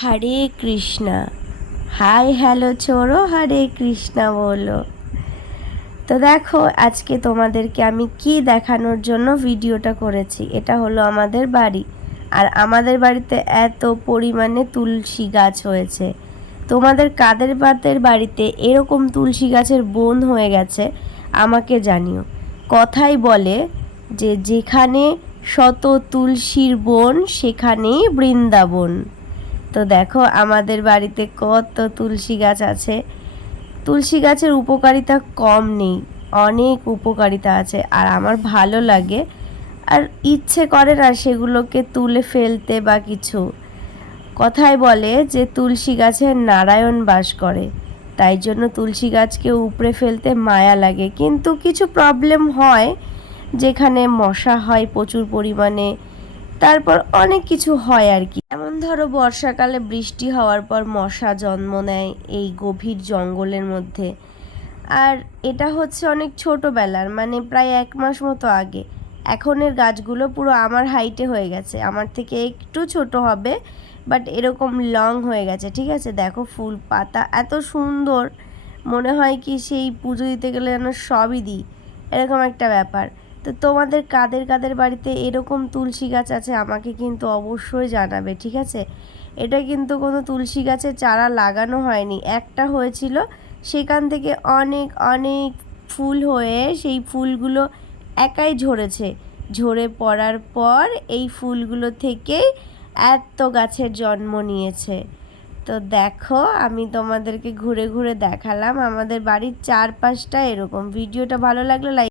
হরে Krishna. Hi hello ছোড়ো, হরে কৃষ্ণা বলো। তো দেখো আজকে তোমাদেরকে আমি কি দেখানোর জন্য ভিডিওটা করেছি। এটা হলো আমাদের বাড়ি, আর আমাদের বাড়িতে এত পরিমাণে তুলসী গাছ হয়েছে। তোমাদের কাদের বাতের বাড়িতে এরকম তুলসী গাছের বন হয়ে গেছে আমাকে জানিও। কথাই বলে যে যেখানে শত তুলসীর বন সেখানেই বৃন্দাবন। তো দেখো আমাদের বাড়িতে কত তুলসী গাছ আছে। তুলসী গাছের উপকারিতা কম নেই, অনেক উপকারিতা আছে, আর আমার ভালো লাগে, আর ইচ্ছে করে না সেগুলোকে তুলে ফেলতে বা কিছু। কথায় বলে যে তুলসী গাছে নারায়ণ বাস করে, তাই জন্য তুলসী গাছকে উপড়ে ফেলতে মায়া লাগে। কিন্তু কিছু প্রবলেম হয়, যেখানে মশা হয় প্রচুর পরিমাণে, তারপর অনেক কিছু হয় আর কি। যেমন ধরো বর্ষাকালে বৃষ্টি হওয়ার পর মশা জন্ম নেয় এই গভীর জঙ্গলের মধ্যে। আর এটা হচ্ছে অনেক ছোটোবেলার, মানে প্রায় 1 মাস মতো আগে। এখনের গাছগুলো পুরো আমার হাইটে হয়ে গেছে, আমার থেকে একটু ছোট হবে, বাট এরকম লং হয়ে গেছে। ঠিক আছে, দেখো ফুল পাতা এত সুন্দর, মনে হয় কি সেই পুজো দিতে গেলে যেন সবই দিই, এরকম একটা ব্যাপার। তো তোমাদের কাদের কাদের বাড়িতে এরকম তুলসী গাছ আছে আমাকে কিন্তু অবশ্যই জানাবে, ঠিক আছে। এটা কিন্তু কোনো তুলসী গাছের চারা লাগানো হয়নি, একটা হয়েছিল, সেখান থেকে অনেক অনেক ফুল হয়ে সেই ফুলগুলো একাই ঝরেছে। ঝরে পড়ার পর এই ফুলগুলো থেকেই এত গাছের জন্ম নিয়েছে। তো দেখো আমি তোমাদেরকে ঘুরে ঘুরে দেখালাম আমাদের বাড়ির চারপাশটা এরকম। ভিডিওটা ভালো লাগলে লাইক